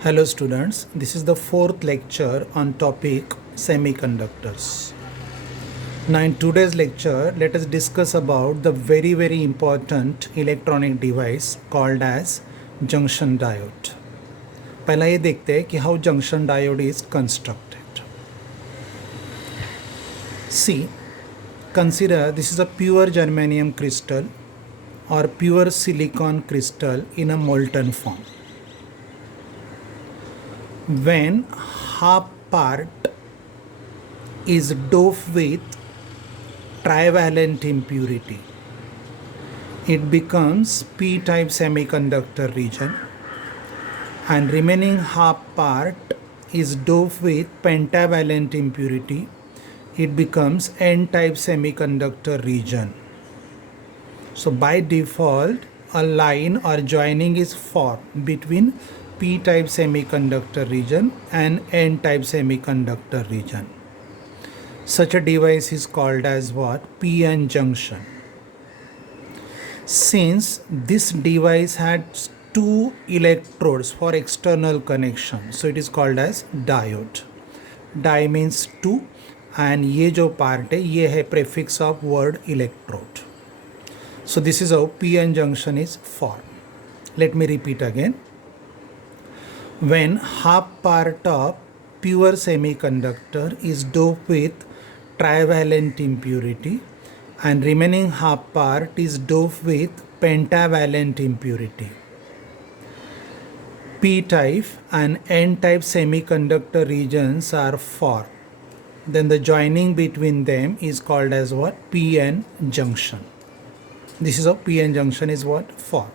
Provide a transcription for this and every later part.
Hello students, this is the fourth lecture on topic semiconductors. Now in today's lecture, let us discuss about the very important electronic device called as junction diode. पहला ये देखते हैं कि how junction diode is constructed. See, consider this is a pure germanium crystal or pure silicon crystal in a molten form. When half part is doped with trivalent impurity, it becomes p-type semiconductor region, and remaining half part is doped with pentavalent impurity, it becomes n-type semiconductor region. So by default, a line or joining is formed between p-type semiconductor region and n-type semiconductor region. Such a device is called as what? p-n junction. Since this device has two electrodes for external connection, so it is called as diode. Di means two, and ये जो part है ये है prefix of word electrode. So this is how p-n junction is formed. Let me repeat again. When half part of pure semiconductor is doped with trivalent impurity and remaining half part is doped with pentavalent impurity, p-type and n-type semiconductor regions are formed. Then the joining between them is called as what? p-n junction. This is how p-n junction is what? Formed.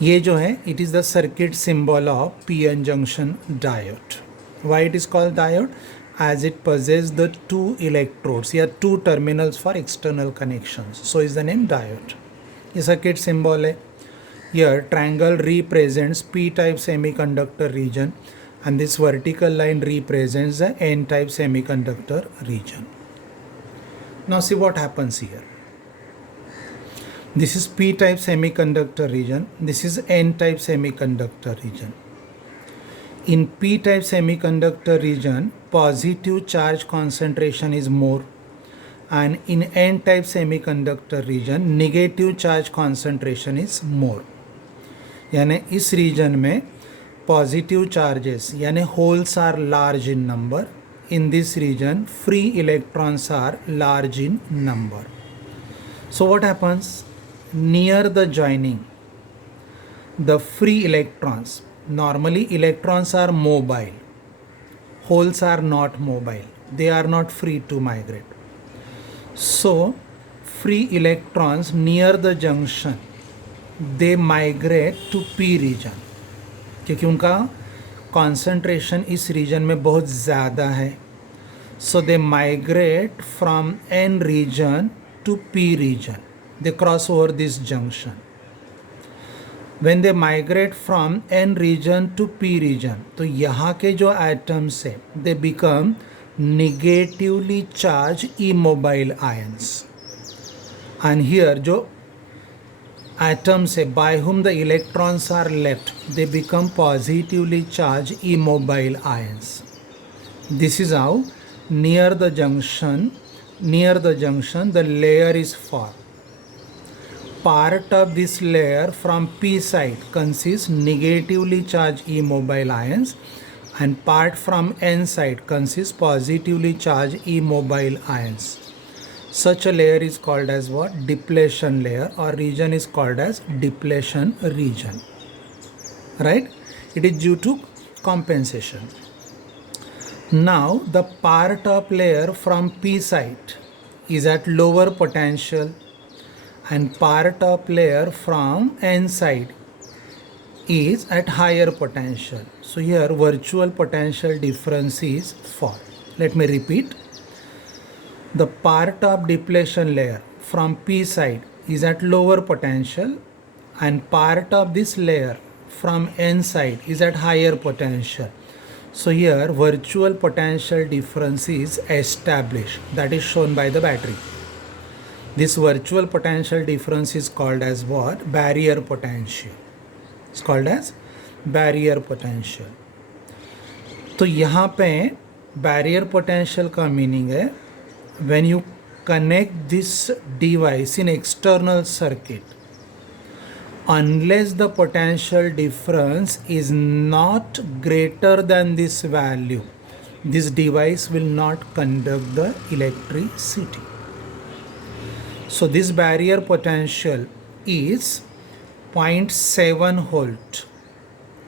ये जो है it is the circuit symbol of p-n junction diode. Why it is called diode? As it possesses the two electrodes या two terminals for external connections. So is the name diode. ये circuit symbol है. Here triangle represents p-type semiconductor region and this vertical line represents the n-type semiconductor region. Now see what happens here. This is p-type semiconductor region, this is n-type semiconductor region. In p-type semiconductor region, positive charge concentration is more, and in n-type semiconductor region, negative charge concentration is more. यानी इस region में positive charges यानी holes are large in number. In this region, free electrons are large in number. So what happens? Near the joining, the free electrons, normally electrons are mobile, holes are not mobile, they are not free to migrate. So free electrons near the junction, they migrate to p region क्योंकि उनका concentration इस region में बहुत ज़्यादा है. So they migrate from n region to p region. They cross over this junction. When they migrate from n region to p region, तो यहाँ के जो atoms है, they become negatively charged immobile ions. And here जो atoms है, by whom the electrons are left, they become positively charged immobile ions. This is how near the junction, the layer is formed. Part of this layer from p side consists negatively charged immobile ions and part from n side consists positively charged immobile ions. Such a layer is called as what? Depletion layer, or region is called as depletion region. Right? It is due to compensation. Now the part of layer from p side is at lower potential and part of layer from n side is at higher potential. So here virtual potential difference is formed. Let me repeat. The part of depletion layer from p side is at lower potential and part of this layer from n side is at higher potential. So here virtual potential difference is established, that is shown by the battery. This virtual potential difference is called as what? Barrier potential. It's called as barrier potential. तो यहाँ पे barrier potential का meaning है when you connect this device in external circuit, unless the potential difference is not greater than this value, this device will not conduct the electricity. So this barrier potential is 0.7 volt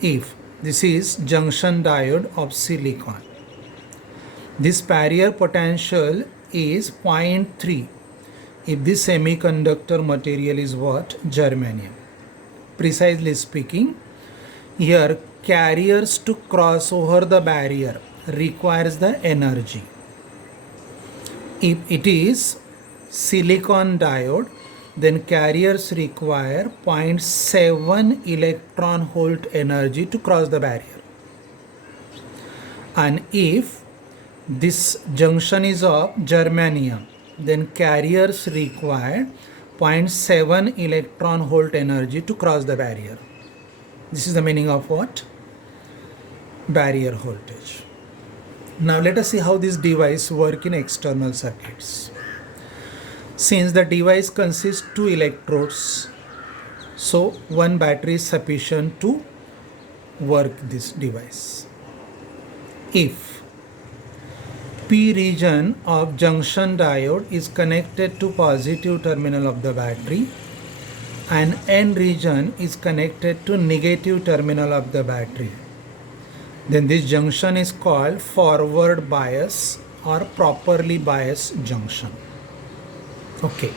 if this is junction diode of silicon. This barrier potential is 0.3 if this semiconductor material is what? Germanium. Precisely speaking, here carriers to cross over the barrier requires the energy. If it is silicon diode, then carriers require 0.7 electron volt energy to cross the barrier. And if this junction is of germanium, then carriers require 0.7 electron volt energy to cross the barrier. This is the meaning of what? Barrier voltage. Now let us see how this device work in external circuits. Since the device consists two electrodes, so one battery is sufficient to work this device. If P region of junction diode is connected to positive terminal of the battery and N region is connected to negative terminal of the battery, then this junction is called forward bias or properly biased junction. Okay,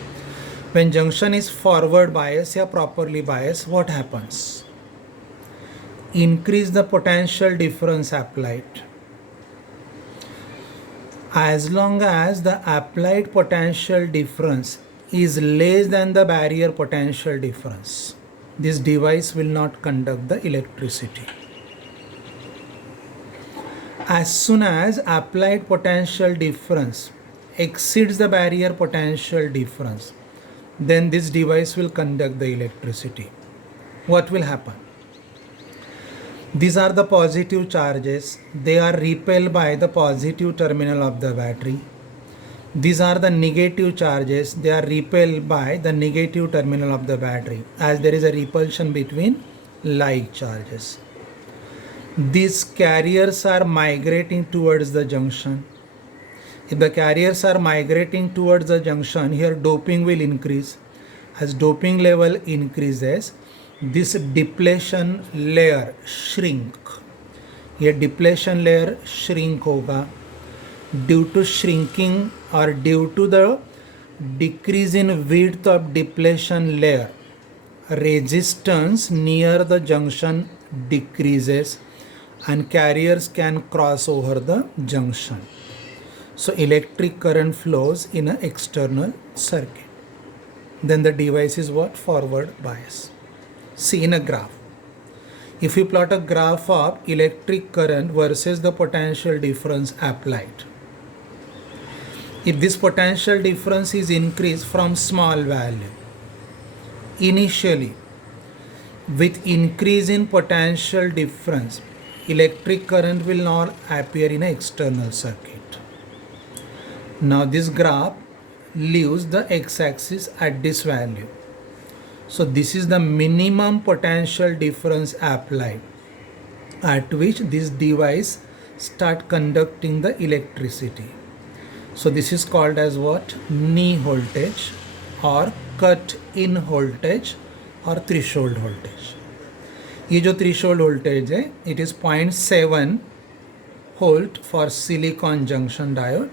when junction is forward bias or properly biased, what happens? Increase the potential difference applied. As long as the applied potential difference is less than the barrier potential difference, this device will not conduct the electricity. As soon as applied potential difference exceeds the barrier potential difference, then this device will conduct the electricity. What will happen? These are the positive charges. They are repelled by the positive terminal of the battery. These are the negative charges. They are repelled by the negative terminal of the battery, as there is a repulsion between like charges. These carriers are migrating towards the junction. If the carriers are migrating towards the junction, here doping will increase. As doping level increases, this depletion layer shrink. ये depletion layer shrink होगा. Due to shrinking or due to the decrease in width of depletion layer, resistance near the junction decreases and carriers can cross over the junction. So electric current flows in an external circuit. Then the device is what? Forward bias. See in a graph. If you plot a graph of electric current versus the potential difference applied, if this potential difference is increased from small value, initially with increase in potential difference, electric current will not appear in an external circuit. Now this graph leaves the x-axis at this value. So this is the minimum potential difference applied at which this device start conducting the electricity. So this is called as what? Knee voltage or cut in voltage or threshold voltage. ये जो threshold voltage है, it is 0.7 volt for silicon junction diode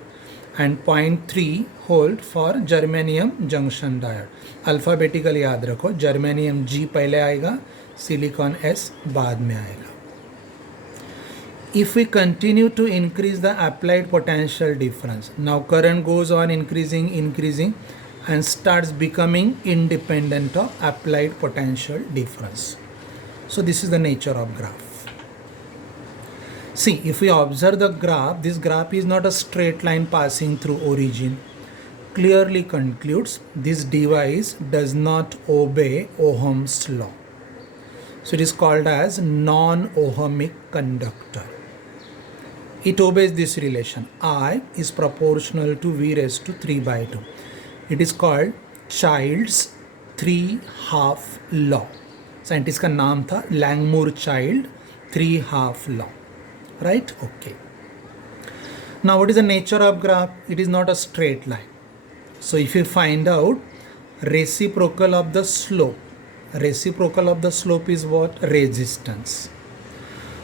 and 0.3 volt for germanium junction diode. Alphabetical याद रखो, germanium G पहले आएगा, silicon S बाद में आएगा. If we continue to increase the applied potential difference, now current goes on increasing and starts becoming independent of applied potential difference. So this is the nature of graph. See, if we observe the graph, this graph is not a straight line passing through origin. Clearly concludes this device does not obey Ohm's law. So it is called as non-ohmic conductor. It obeys this relation. I is proportional to V raised to 3 by 2. It is called Child's 3/2 law. Scientist का नाम था लैंगमूर child 3/2 law. Right? Okay. Now what is the nature of graph? It is not a straight line. So if you find out reciprocal of the slope is what? Resistance.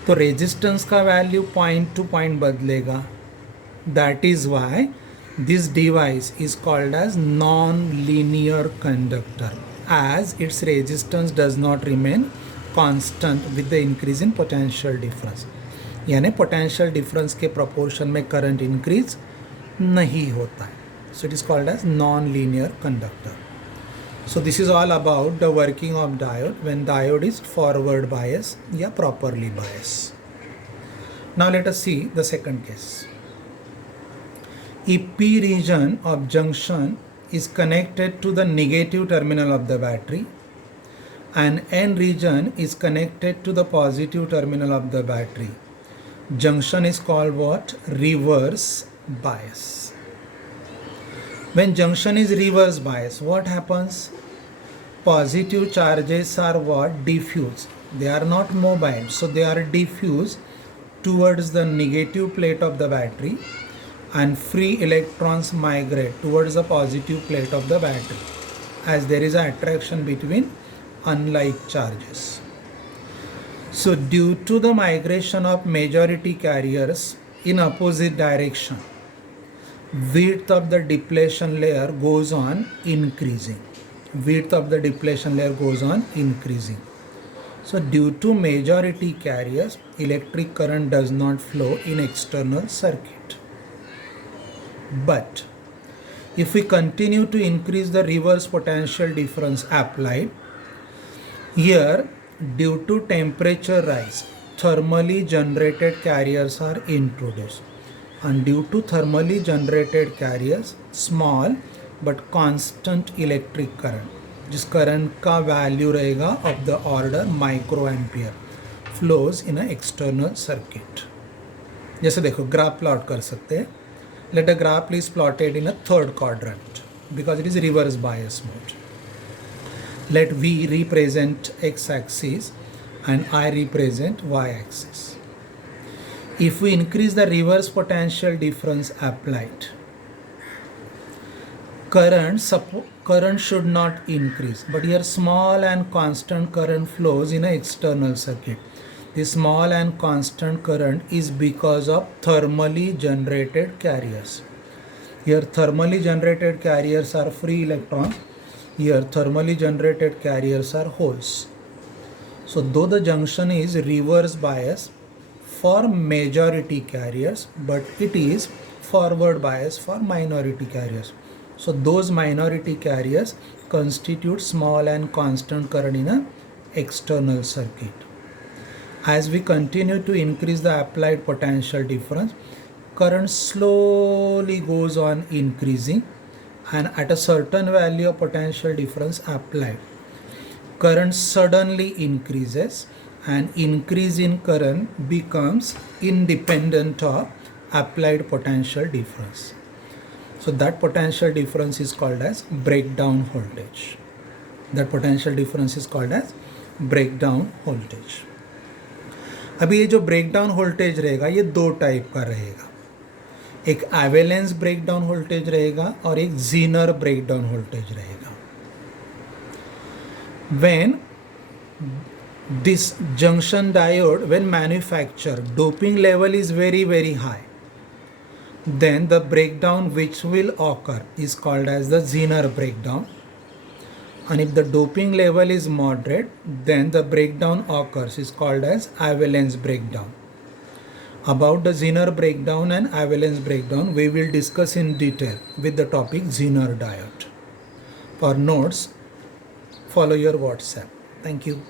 तो resistance का value point to point बदलेगा. That is why this device is called as non linear conductor as its resistance does not remain constant with the increase in potential difference. यानी potential difference के proportion में current increase नहीं होता है. So it is called as non-linear conductor. So this is all about the working of diode when diode is forward bias या properly biased. Now let us see the second case. If P region of junction is connected to the negative terminal of the battery and N region is connected to the positive terminal of the battery, junction is called what? Reverse bias. When junction is reverse bias, what happens? Positive charges are what? Diffuse. They are not mobile, so they are diffused towards the negative plate of the battery, and free electrons migrate towards the positive plate of the battery as there is an attraction between unlike charges. So due to the migration of majority carriers in opposite direction, width of the depletion layer goes on increasing. So due to majority carriers, electric current does not flow in external circuit. But if we continue to increase the reverse potential difference applied, here due to temperature rise, thermally generated carriers are introduced, and due to thermally generated carriers, small but constant electric current, जिस current का value रहेगा of the order microampere, flows in an external circuit. जैसे देखो graph plot कर सकते हैं. Let the graph is plotted in a third quadrant because it is reverse bias mode. Let V represent x-axis and I represent y-axis. If we increase the reverse potential difference applied, current should not increase, but here small and constant current flows in an external circuit. The small and constant current is because of thermally generated carriers. Here thermally generated carriers are free electrons. Here thermally generated carriers are holes. So though the junction is reverse bias for majority carriers, but it is forward bias for minority carriers. So those minority carriers constitute small and constant current in an external circuit. As we continue to increase the applied potential difference, current slowly goes on increasing, and at a certain value of potential difference applied, current suddenly increases, and increase in current becomes independent of applied potential difference. So that potential difference is called as breakdown voltage. अभी ये जो breakdown voltage रहेगा ये दो type का रहेगा. एक एवेलेंस breakdown voltage रहेगा और एक जीनर ब्रेकडाउन वोल्टेज रहेगा. When this junction diode, when manufactured, doping level is very high, then the breakdown which will occur is called as the Zener breakdown. And if the doping level is moderate, then the breakdown occurs is called as Avalance breakdown. About the Zener breakdown and Avalance breakdown, we will discuss in detail with the topic Zener diode. For notes, follow your WhatsApp. Thank you.